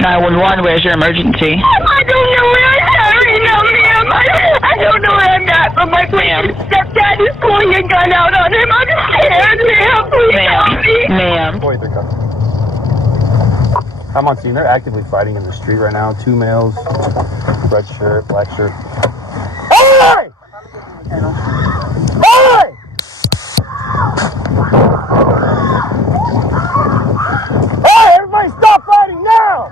911, where's your emergency? I don't know where I'm at right now, ma'am. I don't know where I'm at, but my freaking stepdad is pulling a gun out on him. I'm scared, ma'am. Please help me. Ma'am. I'm on scene. They're actively fighting in the street right now. 2 males, red shirt, black shirt. Hey! Hey! Hey, everybody stop fighting now!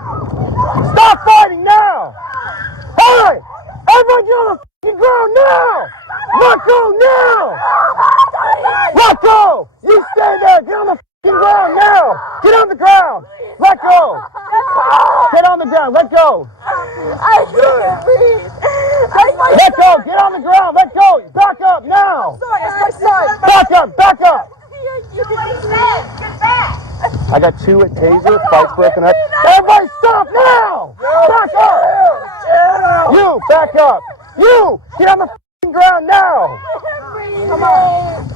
Stop fighting now! Hey! Everybody get on the f***ing ground now! Let go now! Let go! You stay there! Get on the f***ing ground now! Get on the ground! Let go! Get on the ground! Let go! I can't breathe. Let go! Get on the ground! Let go! Back up now! Back up! Back up! Get back! I got 2 at taser. Fight's broken up. Everybody stop now! Back up! You back up! You get on the f***ing ground now! Come on.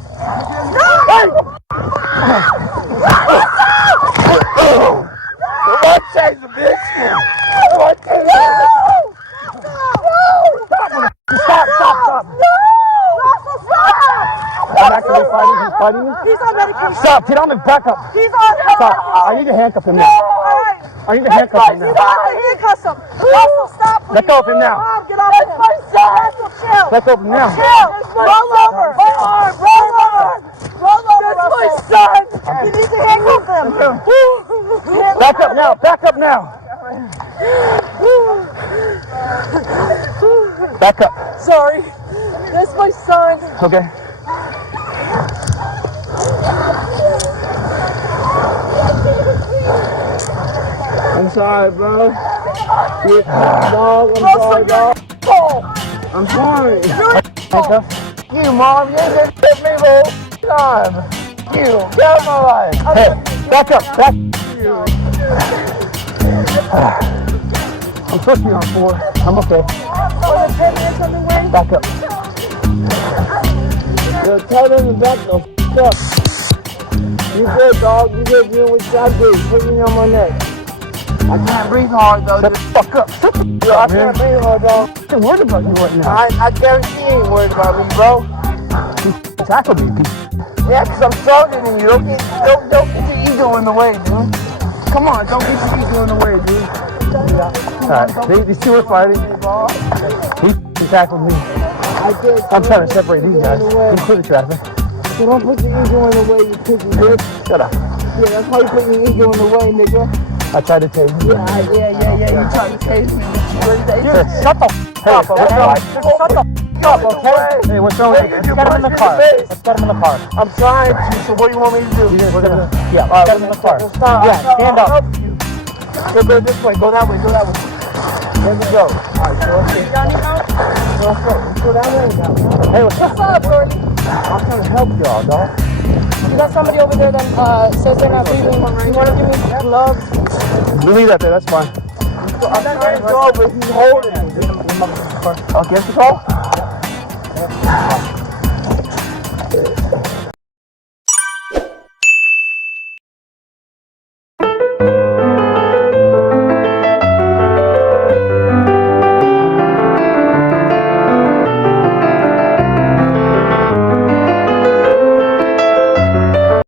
Hey! What chase the bitch? What chase Stop! I'm actually fighting. He's fighting me. He's on medication. Stop! Get on the back up. He's on Stop! I need to handcuff him now. I need to handcuff him now. Handcuff him. Russell, stop. Let go of him now. Get off him. That's my son. Chill. Let go of him now. Chill. Roll over. Roll over. That's my son. You need to handcuff him. Back up now. Back up now. Back up. Sorry. That's my son. Okay. I'm sorry, bro. Dog, I'm sorry, dog. I'm sorry. You, Mom. You didn't hit me the whole time. You. Get out of my life. Hey, back up. Back. I'm supposed to be on 4. I'm okay. Back up. Yo, tell them to back the f*** up. You good, dog. You good doing what you gotta do. Put me on my neck. I can't breathe hard, though. Shut the fuck up. Shut the fuck up, I can't breathe hard, dog. I'm worried about you right now. I guarantee you ain't worried about me, bro. You tackled me. Yeah, because I'm stronger than you. Don't get your ego in the way, dude. Come on, don't get your ego in the way, dude. Alright, these 2 are fighting. He tackled me. I'm trying to separate these guys. He clear the traffic. So don't put your ego in the way, you pussy bitch. Shut up. Yeah, that's how you put your ego in the way, nigga. I tried to tase you. Yeah. You trying to tase me. Shut the up, okay? Shut the up, okay? Hey, what's wrong with you? Let's get him in the car. Let's get him in the car. I'm trying to, so what do you want me to do? We're gonna, yeah, let's get him in the car. Yeah, stand up. Go this way, go that way. Let me go. Alright, so let's go that way now. Hey, what's up? I'm trying to help y'all, dog. You got somebody over there that says they're not breathing. You want to give me gloves? You leave that there, that's fine. I'm trying to go, but he's holding me. I'll get the call.